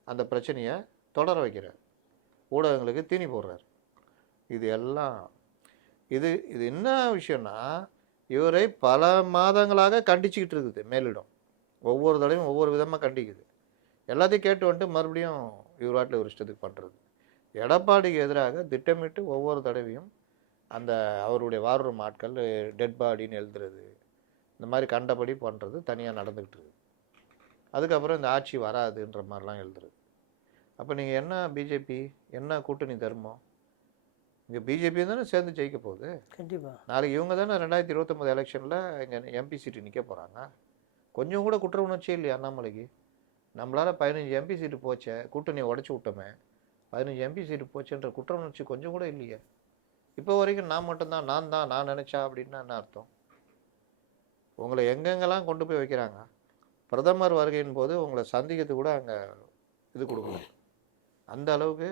அந்த பிரச்சனையை தொடர வைக்கிறார். ஊடகங்களுக்கு தீனி போடுறார். இது எல்லாம் இது என்ன விஷயம்னா, இவரை பல மாதங்களாக கண்டிச்சுக்கிட்டு இருக்குது மேலிடம். ஒவ்வொரு தடவையும் ஒவ்வொரு விதமாக கண்டிக்குது. எல்லாத்தையும் கேட்டு வந்துட்டு மறுபடியும் இவர் வாட்டில் ஒரு இஷ்டத்துக்கு பண்ணுறது. எடப்பாடிக்கு எதிராக திட்டமிட்டு ஒவ்வொரு தடவையும் அந்த அவருடைய வார்ரூம் ஆட்கள் டெட் பாடின்னு எழுதுறது, இந்த மாதிரி கண்டபடி பண்ணுறது தனியாக நடந்துக்கிட்டு இருக்குது. அதுக்கப்புறம் இந்த ஆட்சி வராதுன்ற மாதிரிலாம் எழுதுறது. அப்போ நீங்கள் என்ன பிஜேபி, என்ன கூட்டணி தர்மம்? இங்கே பிஜேபி தானே சேர்ந்து ஜெயிக்க போகுது. கண்டிப்பாக நாளைக்கு இவங்க தானே 2029 எலெக்ஷனில் இங்கே எம்பி சீட்டு நிற்க போகிறாங்க. கொஞ்சம் கூட குற்ற உணர்ச்சியே இல்லையா அண்ணாமலைக்கு? நம்மளால் 15 எம்பி சீட்டு போச்சே, கூட்டணியை உடச்சி விட்டோமே, 15 எம்பி சீட்டு போச்சுன்ற குற்ற உணர்ச்சி கொஞ்சம் கூட இல்லையே. இப்போ வரைக்கும் நான் மட்டும்தான், நான் நினச்சா அப்படின்னா என்ன அர்த்தம்? உங்களை எங்கெங்கெல்லாம் கொண்டு போய் வைக்கிறாங்க. பிரதமர் வருகையின் போது உங்களை சந்திக்கிறது கூட அங்கே இது கொடுக்கல. அந்த அளவுக்கு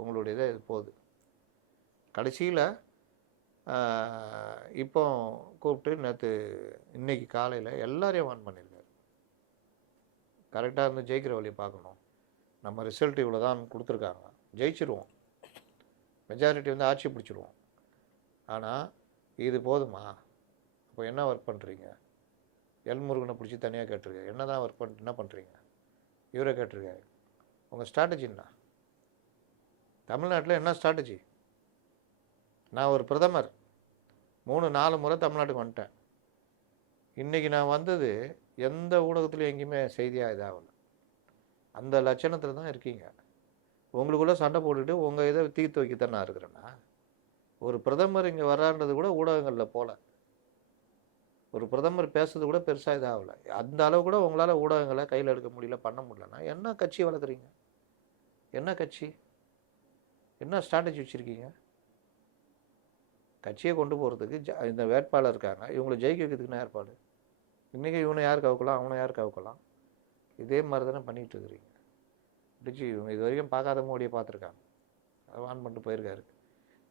உங்களுடைய இதை இது போகுது. கடைசியில் இப்போ கூப்பிட்டு இன்னைக்கு காலையில் எல்லாரையும் வான் பண்ணியிருக்காரு. கரெக்டாக இருந்து ஜெயிக்கிற வழியை பார்க்கணும். நம்ம ரிசல்ட் இவ்வளோ தான் கொடுத்துருக்காங்க, ஜெயிச்சிருவோம், மெஜாரிட்டி வந்து ஆட்சி பிடிச்சிருவோம். ஆனால் இது போதுமா? அப்போ என்ன ஒர்க் பண்ணுறீங்க? முருகனை பிடிச்சி தனியாக கேட்டிருக்காரு, என்ன தான் ஒர்க் என்ன பண்ணுறீங்க? இவரை கேட்டிருக்காரு, உங்கள் ஸ்ட்ராட்டஜி என்ன? தமிழ்நாட்டில் என்ன ஸ்ட்ராட்டஜி? நான் ஒரு பிரதமர் 3-4 முறை தமிழ்நாட்டுக்கு வந்துட்டேன். இன்றைக்கி நான் வந்தது எந்த ஊடகத்துலையும் எங்கேயுமே செய்தியாக இதாகலை. அந்த லட்சணத்தில் தான் இருக்கீங்க. உங்களுக்குள்ளே சண்டை போட்டுக்கிட்டு உங்கள் இதை தீர்த்து வைக்கத்தான் நான் இருக்கிறேன்னா? ஒரு பிரதமர் இங்கே வர்றான்றது கூட ஊடகங்களில் போகல. ஒரு பிரதமர் பேசுறது கூட பெருசாக இதாகலை. அந்த அளவு கூட உங்களால் ஊடகங்களை கையில் எடுக்க முடியல, பண்ண முடியலன்னா என்ன கட்சி வளர்க்குறீங்க? என்ன கட்சி? என்ன ஸ்ட்ராட்டஜி வச்சுருக்கீங்க? கட்சியை கொண்டு போகிறதுக்கு இந்த வேட்பாளர் இருக்காங்க, இவங்களை ஜெயிக்க வைக்கிறதுக்குன்னு ஏற்பாடு. இன்றைக்கி இவனை யார் கவுக்கலாம், அவனை யார் கவுக்கலாம்? இதே மாதிரி தானே பண்ணிகிட்டு இருக்கிறீங்க. பிடிச்சி இவங்க இது வரைக்கும் பார்க்காத மோடியை பார்த்துருக்காங்க, அதை வான் பண்ணிட்டு போயிருக்காரு.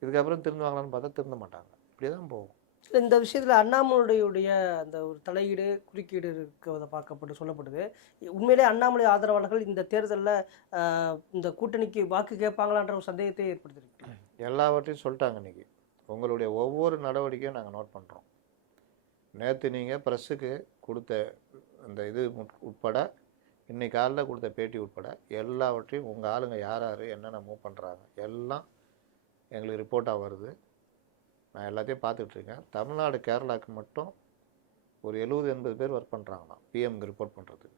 இதுக்கப்புறம் திருந்துவாங்களான்னு பார்த்தா திருந்த மாட்டாங்க. இப்படி தான் போகும். இந்த விஷயத்தில் அண்ணாமலையுடைய அந்த ஒரு தலையீடு குறுக்கீடு இருக்கிறத பார்க்கப்பட்டு சொல்லப்படுது. உண்மையிலே அண்ணாமலை ஆதரவாளர்கள் இந்த தேர்தலில் இந்த கூட்டணிக்கு வாக்கு கேட்பாங்களான்ற ஒரு சந்தேகத்தை ஏற்படுத்திருக்கு. எல்லாவற்றையும் சொல்லிட்டாங்க. இன்றைக்கி உங்களுடைய ஒவ்வொரு நடவடிக்கையும் நாங்கள் நோட் பண்ணுறோம். நேற்று நீங்கள் ப்ரெஸ்ஸுக்கு கொடுத்த அந்த இது உட்பட, இன்றைக்கி காலையில் கொடுத்த பேட்டி உட்பட எல்லாவற்றையும் உங்கள் ஆளுங்க யார் யார் என்னென்ன மூவ் பண்ணுறாங்க எல்லாம் எங்களுக்கு ரிப்போர்ட்டாக வருது. நான் எல்லாத்தையும் பார்த்துட்ருக்கேன். தமிழ்நாடு கேரளாவுக்கு மட்டும் ஒரு 70-80 பேர் ஒர்க் பண்ணுறாங்களாம் பிஎம்க்கு ரிப்போர்ட் பண்ணுறதுக்கு.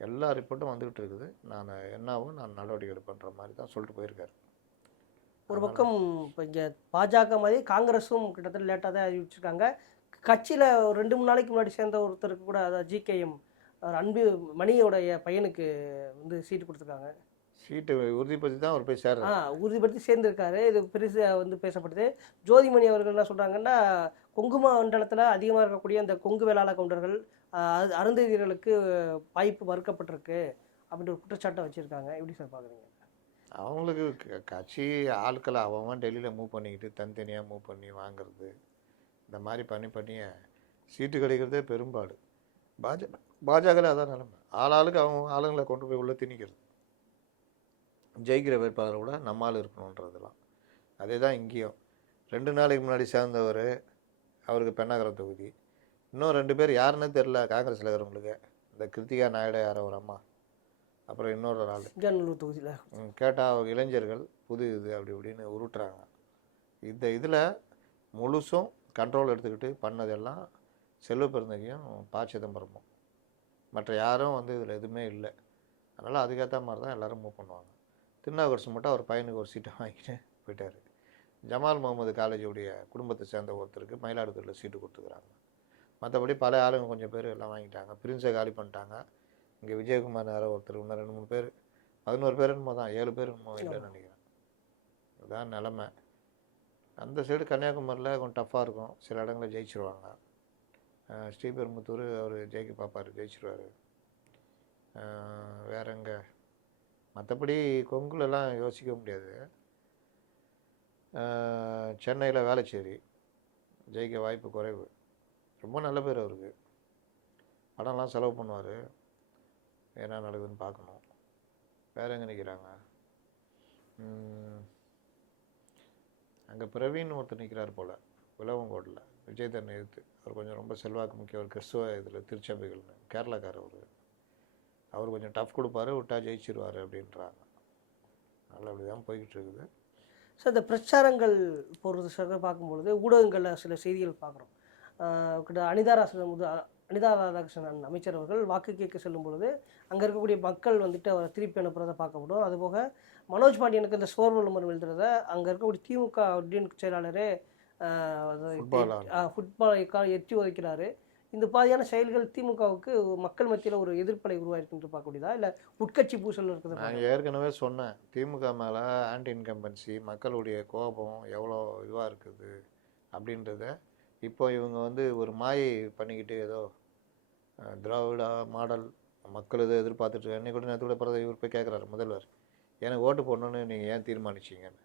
எல்லா ரிப்போர்ட்டும் வந்துக்கிட்டு இருக்குது. நான் என்னவோ நான் நடவடிக்கை எடுப்பேன்ற மாதிரி தான் சொல்லிட்டு போயிருக்காரு. ஒரு பக்கம் இப்போ இங்கே பாஜக மாதிரி காங்கிரஸும் கிட்டத்தட்ட லேட்டாக தான் அறிவிச்சிருக்காங்க. கட்சியில் ஒரு 2-3 நாளைக்கு முன்னாடி சேர்ந்த ஒருத்தருக்கு கூட, அதாவது ஜிகேஎம் அன்பு மணியோடைய பையனுக்கு வந்து சீட்டு கொடுத்துருக்காங்க. சீட்டு உறுதிப்படுத்தி தான் அவர் போய் சேர்றாரு. உறுதிப்படுத்தி சேர்ந்துருக்காரு. இது பெருசாக வந்து பேசப்படுது. ஜோதிமணி அவர்கள் என்ன சொல்கிறாங்கன்னா, கொங்கு மண்டலத்தில் அதிகமாக இருக்கக்கூடிய அந்த கொங்கு வேளாள கவுண்டர்கள் அருந்ததியர்களுக்கு வாய்ப்பு மறுக்கப்பட்டிருக்கு அப்படின்ற ஒரு குற்றச்சாட்டை வச்சுருக்காங்க. எப்படி சார் பார்க்குறீங்க? அவங்களுக்கு கட்சி ஆட்களை அவன் டெல்லியில் மூவ் பண்ணிக்கிட்டு தனித்தனியாக மூவ் பண்ணி வாங்கிறது, இந்த மாதிரி பண்ணிய சீட்டு கிடைக்கிறதே பெரும்பாடு. பாஜகவில் அதான் நிலைமை. ஆளுக்கு அவங்க ஆளுங்களை கொண்டு போய் உள்ளே திணிக்கிறது. ஜெயிக்கிற வேட்பாளரை கூட நம்மால் இருக்கணுன்றதெல்லாம் அதே தான் இங்கேயும். 2 நாளைக்கு முன்னாடி சேர்ந்தவர், அவருக்கு பெண்ணாகரம் தொகுதி. இன்னும் 2 பேர் யாருன்னே தெரில காங்கிரஸில் இருக்கிறவங்களுக்கு. இந்த கிருத்திகா நாயுடு யாரோ ஒரு அம்மா, அப்புறம் இன்னொரு ஆள் சிங்காநல்லூர் தொகுதியில் கேட்டால் அவங்க இளைஞர்கள் புது இது அப்படி இப்படின்னு உருட்டுறாங்க. இந்த இதில் முழுசும் கண்ட்ரோல் எடுத்துக்கிட்டு பண்ணதெல்லாம் செல்வ பெருந்தகையும் ப. சிதம்பரமும். மற்ற யாரும் வந்து இதில் எதுவுமே இல்லை. அதனால் அதுக்கேற்ற மாதிரி தான் எல்லோரும் மூவ் பண்ணுவாங்க. திருநாவுக்கரசு மட்டும் அவர் பையனுக்கு ஒரு சீட்டை வாங்கிட்டு போயிட்டார். ஜமால் முகமது காலேஜுடைய குடும்பத்தை சேர்ந்த ஒருத்தருக்கு மயிலாடுதுறையில் சீட்டு கொடுத்துக்கிறாங்க. மற்றபடி பல ஆளுங்க கொஞ்சம் பேர் எல்லாம் வாங்கிட்டாங்க. பிரின்ஸை காலி பண்ணிட்டாங்க. இங்கே விஜயகுமார் யாரோ ஒருத்தர், இன்னும் 2-3 பேர், 11 பேர் என்னமோ தான், 7 பேர் என்னமோ இல்லைன்னு நினைக்கிறேன். இதுதான் நிலமை. அந்த சைடு கன்னியாகுமரியில் கொஞ்சம் டஃப்பாக இருக்கும். சில இடங்களில் ஜெயிச்சிருவாங்க. ஸ்ரீபெரும்புத்தூர் அவர் ஜெயிக்க பார்ப்பார், ஜெயிச்சிருவார். வேற எங்கே? மற்றபடி கொங்குலெல்லாம் யோசிக்க முடியாது. சென்னையில் வேளச்சேரி ஜெயிக்க வாய்ப்பு குறைவு. ரொம்ப நல்ல பேர் அவருக்கு. படம்லாம் செலவு பண்ணுவார். என்ன நடக்குதுன்னு பார்க்கணும். வேறு எங்கே நிற்கிறாங்க? அங்கே பிரவீன் ஒருத்தர் நிற்கிறார் போல், விளவங்கோட்டில் விஜய் தன்னை எதிர்த்து. அவர் கொஞ்சம் ரொம்ப செல்வாக்கு முக்கியவர், கிறிஸ்துவ இதில் திருச்சபைகள்னு. கேரளாக்காரர். அவர் கொஞ்சம் டஃப் கொடுப்பாரு, விட்டா ஜெயிச்சிருவார் அப்படின்றாங்க. அதனால் அப்படி தான் போய்கிட்டு இருக்குது. சார், இந்த பிரச்சாரங்கள் போடுறது சார் பார்க்கும்பொழுது ஊடகங்களில் சில செய்திகள் பார்க்குறோம். அனிதா ராதாகிருஷ்ணன் அமைச்சர் அவர்கள் வாக்கு கேட்க செல்லும் பொழுது அங்கே இருக்கக்கூடிய மக்கள் வந்துட்டு அவரை திருப்பி அனுப்புறதை பார்க்க முடியும். அதுபோக மனோஜ் பாண்டியனுக்கு இந்த சோர்வு விளம்பரம் எழுதுறத அங்கே இருக்கக்கூடிய திமுக அப்படின்னு செயலாளரே ஃபுட்பாலை எட்டி உதைக்கிறாரு. இந்த பாதியான செயல்கள் திமுகவுக்கு மக்கள் மத்தியில் ஒரு எதிர்ப்பலை உருவாயிருக்குன்னு பார்க்கக்கூடியதா, இல்லை உட்கட்சி பூசல் இருக்குது? நான் ஏற்கனவே சொன்னேன், திமுக மேலே ஆன்டி இன்கம்பன்சி, மக்களுடைய கோபம் எவ்வளோ இதுவாக இருக்குது அப்படின்றத இப்போ இவங்க வந்து ஒரு மாயை பண்ணிக்கிட்டு ஏதோ திராவிட மாடல் மக்கள் எதோ எதிர்பார்த்துட்டு. என்னை கூட நேற்று கூட பிறகு இவர் போய் கேட்குறாரு முதல்வர், எனக்கு ஓட்டு போடணுன்னு நீங்கள் ஏன் தீர்மானிச்சிங்கன்னு.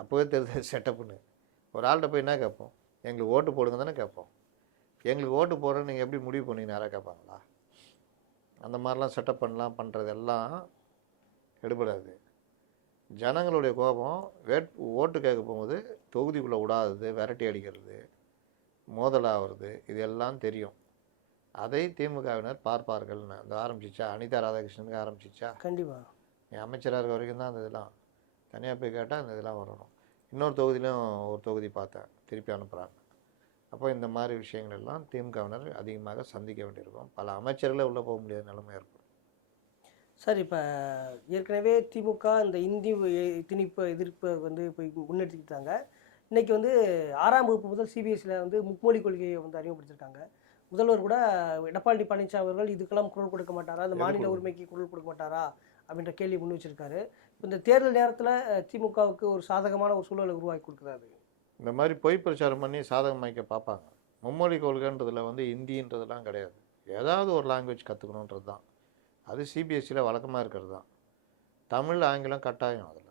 அப்போவே தெரிஞ்ச செட்டப்புன்னு. ஒரு ஆள்கிட்ட போய் என்ன கேட்போம்? எங்களுக்கு ஓட்டு போடுங்க தானே கேட்போம். எங்களுக்கு ஓட்டு போடுறேன்னு நீங்கள் எப்படி முடிவு பண்ணீங்கன்னு யாராக கேட்பாங்களா? அந்த மாதிரிலாம் செட்டப் பண்ணலாம், பண்ணுறதெல்லாம் எடுபடாது. ஜனங்களுடைய கோபம் ஓட்டு கேட்க போகும்போது தொகுதிக்குள்ளே விடாதது, விரட்டி அடிக்கிறது, மோதலாகிறது, இது எல்லாம் தெரியும். அதை திமுகவினர் பார்ப்பார்கள்னு அந்த ஆரம்பிச்சிச்சா. அனிதா ராதாகிருஷ்ணனுக்கு ஆரம்பிச்சிச்சா? கண்டிப்பாக. என் அமைச்சராக இருக்க வரைக்கும் தான் அந்த இதெல்லாம் தனியாக போய் கேட்டால் அந்த இதெல்லாம் வரணும். இன்னொரு தொகுதியிலும் ஒரு தொகுதி பார்த்தேன், திருப்பி அனுப்புகிறாங்க. அப்போ இந்த மாதிரி விஷயங்கள் எல்லாம் திமுகவினர் அதிகமாக சந்திக்க வேண்டியிருக்கும். பல அமைச்சர்களே உள்ளே போக முடியாத நிலைமை ஏற்படும். சார், இப்போ ஏற்கனவே திமுக இந்த இந்தி திணிப்பு எதிர்ப்பை வந்து போய் முன்னெடுத்துக்கிட்டாங்க. இன்றைக்கி வந்து 6ஆம் வகுப்பு முதல் சிபிஎஸ்சியில் வந்து மும்மொழி கொள்கையை வந்து அறிமுகப்படுத்திருக்காங்க. முதல்வர் கூட எடப்பாடி பழனிசாமி அவர்கள் இதுக்கெல்லாம் குரல் கொடுக்க மாட்டாரா, இந்த மாநில உரிமைக்கு குரல் கொடுக்க மாட்டாரா அப்படின்ற கேள்வி முன் வச்சிருக்காரு. இந்த தேர்தல் நேரத்தில் திமுகவுக்கு ஒரு சாதகமான ஒரு சூழலை உருவாக்கி கொடுக்குறாரு. இந்த மாதிரி பொய் பிரச்சாரம் பண்ணி சாதகமாக்க பார்ப்பாங்க. மும்மொழி கொள்கைன்றதில் வந்து இந்தின்றதெல்லாம் கிடையாது. ஏதாவது ஒரு லாங்குவேஜ் கற்றுக்கணுன்றது தான். அது சிபிஎஸ்சியில் வழக்கமாக இருக்கிறது தான். தமிழ் ஆங்கிலம் கட்டாயம். அதில்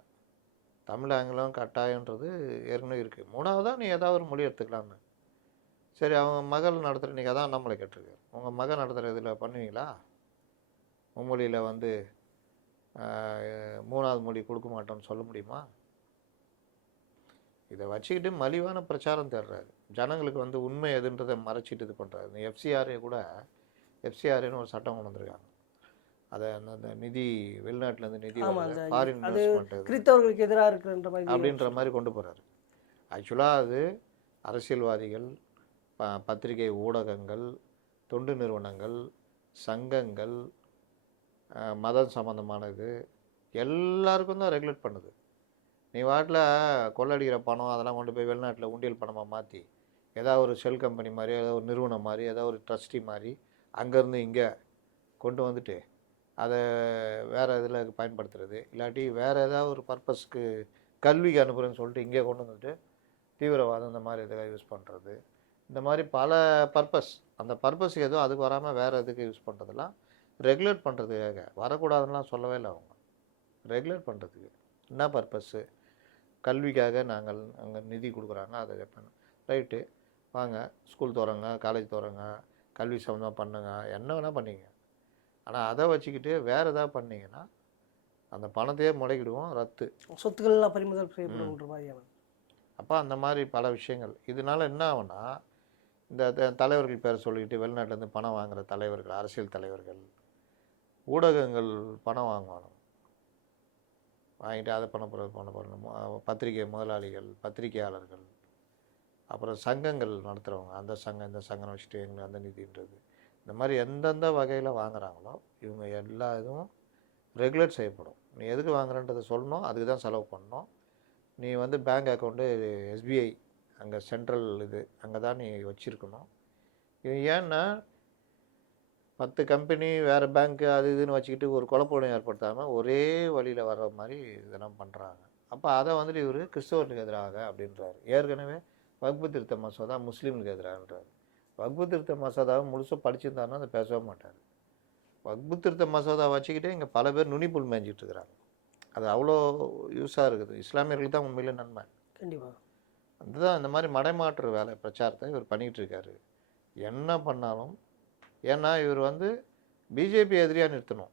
தமிழ் ஆங்கிலம் கட்டாயன்றது ஏற்கனவே இருக்குது. 3வதாக நீ ஏதாவது ஒரு மொழி எடுத்துக்கலான்னு. சரி, அவங்க மகள் நடத்துகிற நீங்கள் அதான் நம்மளை கேட்டிருக்காரு. உங்கள் மகள் நடத்துகிற இதில் பண்ணுவீங்களா? மும்மொழியில் வந்து 3வது மொழி கொடுக்க மாட்டோம்னு சொல்ல முடியுமா? இதை வச்சுக்கிட்டு மலிவான பிரச்சாரம் தேடுறாரு. ஜனங்களுக்கு வந்து உண்மை எதுன்றதை மறைச்சிட்டு இது பண்ணுறாரு. இந்த எஃப்சிஆர்ஏ கூட எஃப்சிஆர்ஏன்னு ஒரு சட்டம் கொண்டு வந்திருக்காங்க. அதை அந்த நிதி வெளிநாட்டிலேருந்து நிதி ஃபாரின் இன்வெஸ்ட்மெண்ட் கிறிஸ்தவர்களுக்கு எதிராக இருக்கிற மாதிரி அப்படின்ற மாதிரி கொண்டு போகிறாரு. ஆக்சுவலாக அது அரசியல்வாதிகள், பத்திரிகை ஊடகங்கள், தொண்டு நிறுவனங்கள், சங்கங்கள், மதம் சம்மந்தமானது எல்லாருக்கும் தான் ரெகுலேட் பண்ணுது. நீ வாட்டில் கொள்ளடிக்கிற பணம் அதெல்லாம் கொண்டு போய் வெளிநாட்டில் உண்டியல் பணமாக மாற்றி ஏதாவது ஒரு ஷெல் கம்பெனி மாதிரி, ஏதாவது ஒரு நிறுவனம் மாதிரி, ஏதாவது ஒரு ட்ரஸ்டி மாதிரி அங்கேருந்து இங்கே கொண்டு வந்துட்டு அதை வேறு இதில் பயன்படுத்துறது, இல்லாட்டி வேறு ஏதாவது ஒரு பர்பஸ்க்கு கல்விக்கு அனுப்புகிறேன்னு சொல்லிட்டு இங்கே கொண்டு வந்துட்டு தீவிரவாதம் இந்த மாதிரி இதில் யூஸ் பண்ணுறது. இந்த மாதிரி பல பர்பஸ், அந்த பர்பஸ் ஏதோ அதுக்கு வராமல் வேறு எதுக்கு யூஸ் பண்ணுறதெல்லாம் ரெகுலேட் பண்ணுறதுக்காக. வரக்கூடாதுன்னெலாம் சொல்லவே இல்லை அவங்க. ரெகுலேட் பண்ணுறதுக்கு என்ன பர்பஸ்ஸு? கல்விக்காக நாங்கள் அங்கே நிதி கொடுக்குறாங்க, அதை ரைட்டு வாங்க, ஸ்கூல் தோறங்க, காலேஜ் தோறங்க, கல்வி சம்மந்தமாக பண்ணுங்க, என்ன வேணால் பண்ணிங்க. ஆனால் அதை வச்சுக்கிட்டு வேறு எதாவது பண்ணிங்கன்னா அந்த பணத்தையே முடக்கிடுவோம், ரத்து. சொத்துக்கள்லாம் பறிமுதல் செய்யப்படும்ன்ற மாதிரியான. அப்போ அந்த மாதிரி பல விஷயங்கள். இதனால என்ன ஆகும்னா, இந்த தலைவர்கள் பேரை சொல்லிட்டு வெளிநாட்டிலேருந்து பணம் வாங்குகிற தலைவர்கள், அரசியல் தலைவர்கள், ஊடகங்கள் பணம் வாங்குவாங்க. வாங்கிட்டு அதை பண்ண போகிறோம். பத்திரிகை முதலாளிகள், பத்திரிகையாளர்கள், அப்புறம் சங்கங்கள் நடத்துகிறவங்க, அந்த சங்கம் இந்த சங்கம் வச்சுட்டு எங்களுக்கு அந்த நிதின்றது, இந்த மாதிரி எந்தெந்த வகையில் வாங்குகிறாங்களோ இவங்க எல்லா இதுவும் ரெகுலேட் செய்யப்படும். நீ எதுக்கு வாங்குறன்றதை சொல்லணும், அதுக்கு தான் செலவு பண்ணணும். நீ வந்து பேங்க் அக்கௌண்ட்டு எஸ்பிஐ அங்கே சென்ட்ரல் இது அங்கே தான் நீ வச்சுருக்கணும். இது ஏன்னா 10 கம்பெனி வேறு பேங்க்கு அது இதுன்னு வச்சுக்கிட்டு ஒரு குழப்பம் ஏற்படுத்தாமல் ஒரே வழியில் வர்ற மாதிரி இதெல்லாம் பண்ணுறாங்க. அப்போ அதை வந்துட்டு இவர் கிறிஸ்தவர்களுக்கு எதிராக அப்படின்றாரு. ஏற்கனவே வக்பு திருத்த மசோதா முஸ்லீமுக்கு எதிராகன்றார். வக்பு திருத்த மசோதாவை முழுசாக படிச்சிருந்தாருன்னா அதை பேசவே மாட்டார். வக்பு திருத்த மசோதா வச்சுக்கிட்டே இங்கே பல பேர் நுனிப்புல் மேய்ஞ்சிட்டு இருக்கிறாங்க. அது அவ்வளோ யூஸாக இருக்குது. இஸ்லாமியர்களுக்கு தான் உண்மையிலே நன்மை. கண்டிப்பாக அதுதான் இந்த மாதிரி மடைமாற்று வேலை பிரச்சாரத்தை இவர் பண்ணிகிட்டு இருக்காரு. என்ன பண்ணாலும், ஏன்னா இவர் வந்து பிஜேபி எதிரியாக நிறுத்தணும்,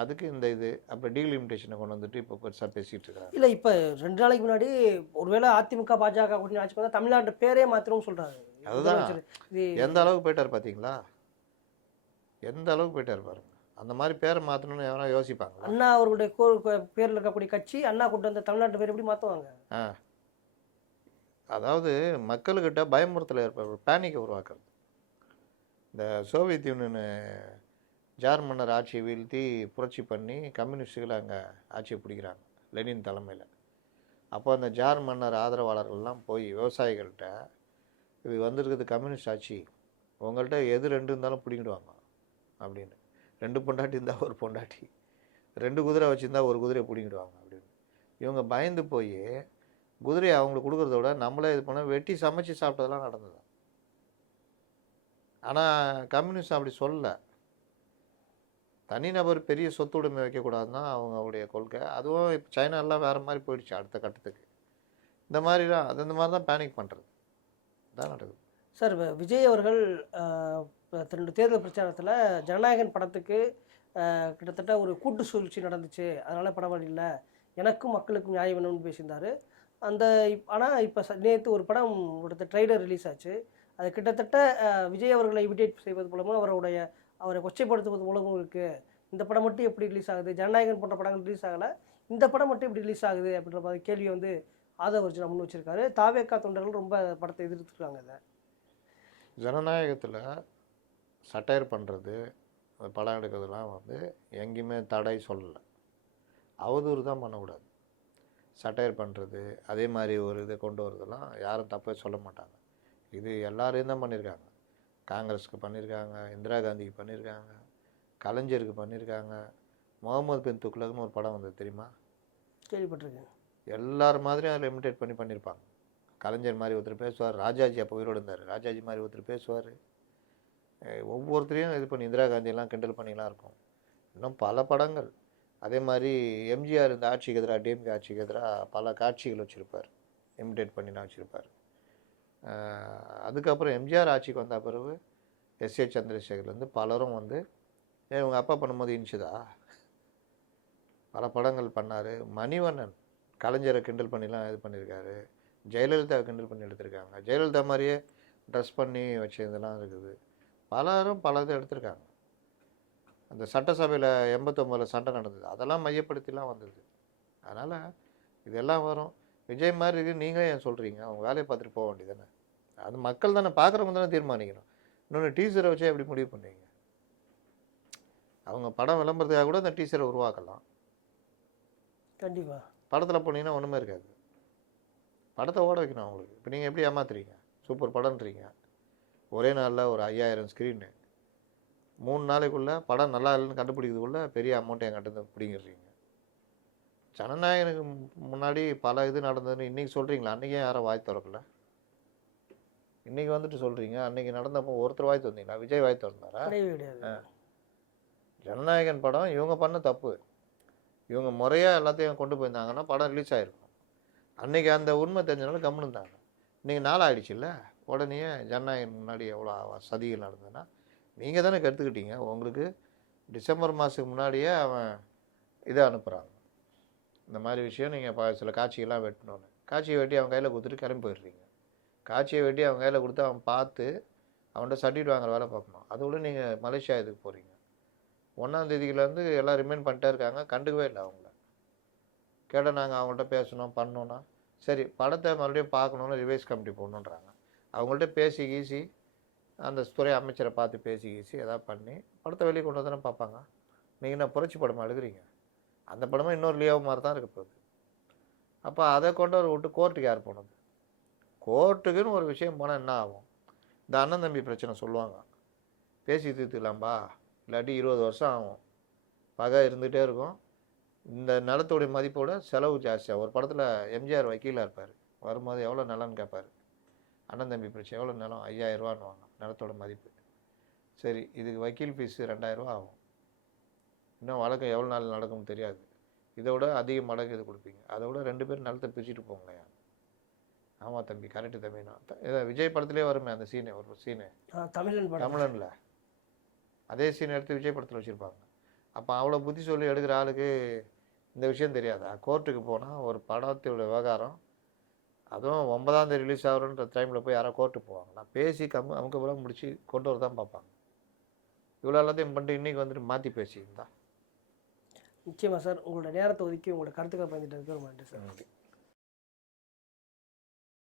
அதுக்கு இந்த இது அப்புறம் டீலிமிட்டேஷனை கொண்டு வந்துட்டு இப்போ பெருசாக பேசிகிட்டு இருக்காரு. இல்லை, இப்போ 2 நாளைக்கு முன்னாடி ஒருவேளை அதிமுக பாஜக கூட்டணி ஆட்சி பார்த்தா தமிழ்நாட்டு பேரே மாத்திரம் சொல்கிறாரு. அதுதான் எந்த அளவுக்கு போயிட்டார் பார்த்தீங்களா, எந்த அளவுக்கு போயிட்டார் பாருங்க. அந்த மாதிரி பேரை மாற்றணும்னு எவனா யோசிப்பாங்க? அண்ணா அவர்களுடைய பேரில் இருக்கக்கூடிய கட்சி அண்ணா கூட்டு வந்த தமிழ்நாட்டு பேர் எப்படி மாற்றுவாங்க? அதாவது மக்கள்கிட்ட பயமுறுத்தல் ஏற்படும், பேனிக்கை உருவாக்குறது. இந்த சோவியத் யூனியனு ஜார் மன்னர் ஆட்சியை வீழ்த்தி புரட்சி பண்ணி கம்யூனிஸ்டுகளை அங்கே ஆட்சியை பிடிக்கிறாங்க லெனின் தலைமையில். அப்போ அந்த ஜார் மன்னர் ஆதரவாளர்கள்லாம் போய் விவசாயிகள்கிட்ட, இது வந்திருக்குது கம்யூனிஸ்ட் ஆட்சி, உங்கள்கிட்ட எது 2 இருந்தாலும் பிடிங்கிடுவாங்க அப்படின்னு. 2 பொண்டாட்டி இருந்தால் ஒரு பொண்டாட்டி, 2 குதிரை வச்சுருந்தா ஒரு குதிரையை பிடிங்கிடுவாங்க அப்படின்னு. இவங்க பயந்து போய் குதிரையை அவங்களுக்கு கொடுக்குறத விட நம்மளே இது பண்ண வெட்டி சமைச்சு சாப்பிட்டதெல்லாம் நடந்தது. ஆனால் கம்யூனிஸ்ட் அப்படி சொல்லலை. தனிநபர் பெரிய சொத்து உடைமை வைக்கக்கூடாதுன்னா அவங்களுடைய கொள்கை. அதுவும் இப்போ சைனாலாம் வேறு மாதிரி போயிடுச்சு அடுத்த கட்டத்துக்கு. இந்த மாதிரி தான் அது, இந்த மாதிரி தான் பேனிக் பண்ணுறது தான் நடக்குது. சார், விஜய் அவர்கள் தன்னுடைய தேர்தல் பிரச்சாரத்தில் ஜனநாயகன் படத்துக்கு கிட்டத்தட்ட ஒரு கூட்டு சூழ்ச்சி நடந்துச்சு, அதனால் படம் இல்லை, எனக்கும் மக்களுக்கும் நியாயம் வேணும்னு பேசியிருந்தார். அந்த ஆனால் இப்போ நேற்று ஒரு படம் கொடுத்த ட்ரைலர் ரிலீஸ் ஆச்சு. அது கிட்டத்தட்ட விஜய் அவர்களை இமிடேட் செய்வது மூலமும் அவரை கொச்சைப்படுத்துவது மூலமும் இருக்குது. இந்த படம் மட்டும் எப்படி ரிலீஸ் ஆகுது, ஜனநாயகன் போன்ற படங்கள் ரிலீஸ் ஆகலை, இந்த படம் மட்டும் எப்படி ரிலீஸ் ஆகுது அப்படின்ற மாதிரி கேள்வி வந்து ஆதவர்ஜுனா முன் வச்சிருக்காரு. தாவேக்கா தொண்டர்கள் ரொம்ப படத்தை எதிர்த்துருக்காங்க. இதை ஜனநாயகத்தில் சட்டையர் பண்ணுறது, படம் எடுக்கிறதுலாம் வந்து எங்கேயுமே தடை சொல்லலை. அவதூறு தான் பண்ணக்கூடாது. சட்டையர் பண்ணுறது, அதே மாதிரி ஒரு இதை கொண்டு வரதெல்லாம் யாரும் தப்பே சொல்ல மாட்டாங்க. இது எல்லாரையும் தான் பண்ணியிருக்காங்க. காங்கிரஸுக்கு பண்ணியிருக்காங்க, இந்திரா காந்திக்கு பண்ணியிருக்காங்க, கலைஞருக்கு பண்ணியிருக்காங்க. முகமது பின் துக்ளக்னு ஒரு படம் வந்தது தெரியுமா? கேள்விப்பட்டிருக்கேன். எல்லார் மாதிரியும் அதில் இமிடேட் பண்ணியிருப்பாங்க. கலைஞர் மாதிரி ஒருத்தர் பேசுவார், ராஜாஜி அப்போ உயிரோடு இருந்தார், ராஜாஜி மாதிரி ஒருத்தர் பேசுவார். ஒவ்வொருத்தரையும் இது பண்ணி இந்திரா காந்தியெல்லாம் கிண்டல் பண்ணிலாம் இருக்கும். இன்னும் பல படங்கள். அதே மாதிரி எம்ஜிஆர் இந்த ஆட்சிக்கு எதிராக, டிஎம்கே ஆட்சிக்கு எதிராக பல காட்சிகள் வச்சுருப்பார், இமிடேட் பண்ணிலாம் வச்சுருப்பார். அதுக்கப்புறம் எம்ஜிஆர் ஆட்சிக்கு வந்த பிறகு எஸ்ஏ சந்திரசேகர்லேருந்து பலரும் வந்து இவங்க அப்பா பண்ணும்போது இனிச்சுதா பல படங்கள் பண்ணார். மணிவண்ணன் கலைஞரை கிண்டல் பண்ணிலாம் இது பண்ணியிருக்காரு. ஜெயலலிதாவை கிண்டல் பண்ணி எடுத்திருக்காங்க. ஜெயலலிதா மாதிரியே ட்ரெஸ் பண்ணி வச்சதெல்லாம் இருக்குது. பலரும் பல இதை எடுத்திருக்காங்க. அந்த சட்டசபையில் 89 சண்டை நடந்தது, அதெல்லாம் மையப்படுத்திலாம் வந்தது. அதனால் இதெல்லாம் வரும். விஜய் மாதிரி இருக்குது, நீங்களே ஏன் சொல்கிறீங்க? அவங்க வேலையை பார்த்துட்டு போக வேண்டியதானே. அது மக்கள் தானே, பார்க்குறவங்க தானே தீர்மானிக்கணும். இன்னொன்று டீசரை வச்சே எப்படி முடிவு பண்ணுவீங்க? அவங்க படம் விளம்பரத்துக்காக கூட அந்த டீசரை உருவாக்கலாம். கண்டிப்பாக படத்தில் போனீங்கன்னா ஒன்றுமே இருக்காது. படத்தை ஓட வைக்கணும் அவங்களுக்கு. இப்போ நீங்கள் எப்படி ஏமாத்துறீங்க? சூப்பர் படம்ன்றீங்க, ஒரே நாளில் ஒரு 5000 ஸ்க்ரீனு, 3 நாளைக்குள்ளே படம் நல்லா இல்லைன்னு கண்டுபிடிக்கிறதுக்குள்ளே பெரிய அமௌண்ட்டை என்கிட்ட பிடிங்கிடுறீங்க. ஜனநாயகனுக்கு முன்னாடி பல இது நடந்ததுன்னு இன்றைக்கி சொல்கிறீங்களா? அன்றைக்கே யாரும் வாய் திறக்கல. இன்றைக்கி வந்துட்டு சொல்கிறீங்க. அன்றைக்கி நடந்தப்போ ஒருத்தர் வாய் திறந்தீங்களா? விஜய் வாய் திறந்தாரா? ஜனநாயகன் படம் இவங்க பண்ண தப்பு. இவங்க முறையாக எல்லாத்தையும் கொண்டு போயிருந்தாங்கன்னா படம் ரிலீஸ் ஆகிருக்கும். அன்றைக்கி அந்த உண்மை தெரிஞ்சனால கம்முன்னு இருந்தாங்க. இன்றைக்கி நாள் ஆகிடுச்சுல்ல, உடனே ஜனநாயகன் முன்னாடி எவ்வளோ சதிகள் நடந்ததுன்னா நீங்கள் தானே கற்றுக்கிட்டீங்க. உங்களுக்கு டிசம்பர் மாதத்துக்கு முன்னாடியே அவன் இதை அனுப்புகிறாங்க, இந்த மாதிரி விஷயம் நீங்கள் சில காட்சிகள்லாம் வெட்டணும்னு. காட்சியை வெட்டி அவன் கையில் கொடுத்துட்டு கிளம்பி போயிடுறீங்க. காட்சியை வெட்டி அவன் கையில் கொடுத்து அவன் பார்த்து அவன்கிட்ட சர்டிஃபிகேட் வாங்குற வேலை பார்க்கணும். அதோட நீங்கள் மலேசியா இதுக்கு போகிறீங்க. 1ஆம் தேதியிலேருந்து எல்லாம் ரிமைண்ட் பண்ணிட்டே இருக்காங்க, கண்டுக்கவே இல்லை அவங்கள. கேட்டால் நாங்கள் அவங்கள்ட்ட பேசணும் பண்ணோன்னா, சரி படத்தை மறுபடியும் பார்க்கணுன்னு ரிவைஸ் கமிட்டி போடணுன்றாங்க. அவங்கள்ட்ட பேசி கீசி அந்த துறை அமைச்சரை பார்த்து பேசி கீசி எதாவது பண்ணி படத்தை வெளியே கொண்டு வந்து தானே பார்ப்பாங்க. நீங்கள் என்ன புரட்சி படமாக எழுதுறீங்க? அந்த படமும் இன்னொரு லியோ மாதிரி தான் இருக்க போகுது. அப்போ அதை கொண்டு வர விட்டு கோர்ட்டுக்கு யார் போனது? கோர்ட்டுக்குன்னு ஒரு விஷயம் போனால் என்ன ஆகும்? இந்த அண்ணன் தம்பி பிரச்சனை சொல்லுவாங்க, பேசி தீர்த்துக்கலாம்பா, இல்லாட்டி 20 வருஷம் ஆகும், பகை இருந்துகிட்டே இருக்கும், இந்த நிலத்துடைய மதிப்போட செலவு ஜாஸ்தியாக. ஒரு படத்தில் எம்ஜிஆர் வக்கீலாக இருப்பார், வரும்போது எவ்வளோ நிலம்னு கேட்பார். அண்ணன் தம்பி பிரச்சனை, எவ்வளோ நிலம்? 5000 ரூபான்னு நிலத்தோட மதிப்பு. சரி, இதுக்கு வக்கீல் ஃபீஸு 2000 ரூபா ஆகும். இன்னும் வழக்கம் எவ்வளோ நாள் நடக்கும்னு தெரியாது. இதோட அதிக மடங்கு இது கொடுப்பீங்க. அதோட 2 பேரும் நிலத்தை பிரிச்சுட்டு போங்களேன். ஆமாம் தம்பி, கரெக்டு தம்பினா. இதை விஜய் படத்துலேயே வருமே அந்த சீனு, ஒரு சீனு தமிழனில் அதே சீன் எடுத்து விஜய் படத்தில் வச்சுருப்பாங்க. அப்போ அவ்வளோ புத்தி சொல்லி எடுக்கிற ஆளுக்கு இந்த விஷயம் தெரியாதா? கோர்ட்டுக்கு போனால் ஒரு படத்தோட விவகாரம், அதுவும் 9ஆம் தேதி ரிலீஸ் ஆகுறன்ற டைமில் போய் யாராவது கோர்ட்டுக்கு போவாங்களா? பேசி அமுக்கப்புறம் முடிச்சு கொண்டு வர தான் பார்ப்பாங்க. இவ்வளோ எல்லாத்தையும் பண்ணிட்டு இன்றைக்கி வந்துட்டு மாற்றி பேசியிருந்தா. நிச்சயமாக சார், உங்களோட நேரத்தை ஒதுக்கி உங்களோட கருத்துக்களை பயந்துட்டு இருக்கிற மாட்டேன் சார்.